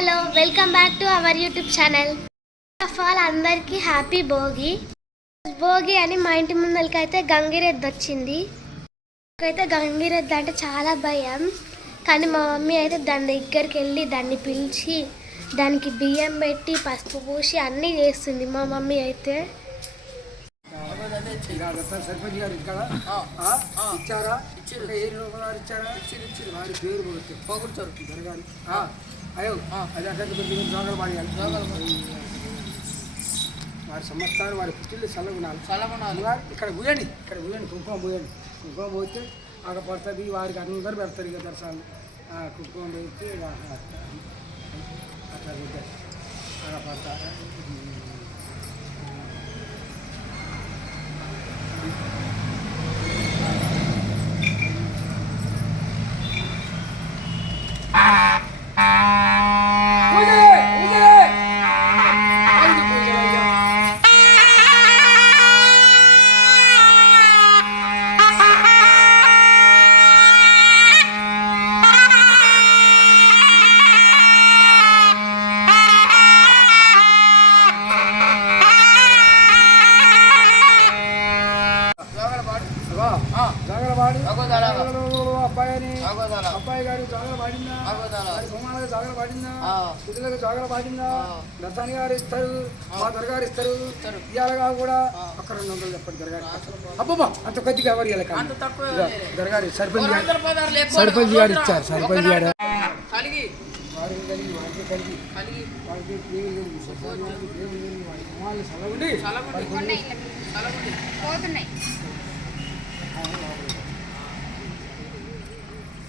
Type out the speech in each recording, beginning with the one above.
Hello welcome back to our YouTube channel. First of all అందరికీ happy Bhogi. Bhogi అని మా ఇంటి ముందరికైతే గంగిరెద్దు వచ్చింది. నాకైతే గంగిరెద్దు అంటే చాలా భయం, కానీ మా మమ్మీ అయితే దాని దగ్గరికి వెళ్ళి దాన్ని పిలిచి దానికి బియ్యం పెట్టి పసుపు పూసి అన్నీ చేస్తుంది మా మమ్మీ అయితే. సర్పంచ్ గారు ఇచ్చారా? వారి పేరు పోగొట్టారు జరగాలి. అయ్యో అది అడ్డంకి పెట్టి జోగలు పాడాలి. వారి సంవత్సరాలు వారి పుట్టిల్లు చల్లగుణాలు ఇక్కడ పోయండి, కుంకుమ పోయండి. కుంకుమ పోతే అక్కడ పడుతుంది, వారికి అందరూ పెడతారు ఇక దర్శనాలు. కుంకుమ పోతే అట్లా అక్కడ పడతారు. అబ్బాయి గారు జాగర పాడిందా, సోమాల జాగర పాడిందా, ఇతరులకు జాగర పాడిందా, దర్శని గారు ఇస్తారు, మా దొరగారు ఇస్తారు. ఇవాళగా కూడా ఒక 200 చెప్పండి దొరగారు. అబ్బబ్బా అంత కొద్దిగా ఎవరు దొరగారు సర్పంచ్ గారు ఇచ్చారు. సర్పంచ్ గారు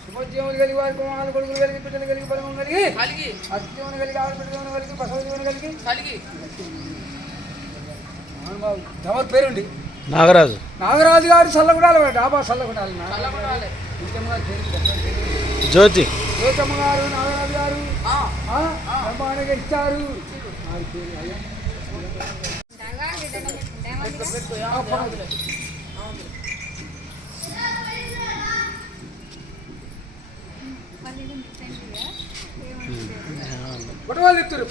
శుభజీవన కలిగి వారి కుమారులు కొడుకులు కలిగి బిడ్డలు కలిగి బలం కలిగి అత్యవన కలిగి ఆడబిడ్డవన కలిగి బసవజీవన కలిగి ఎవరి పేరుండి నాగరాజు గారు చల్లగుడాలి, డాబా చల్లగుడాలి. జ్యోతమ్మ గారు నాగరాజు గారు బ్రహ్మాండంగా ఇచ్చారు. పొడవాళ్ళు ఎత్తురు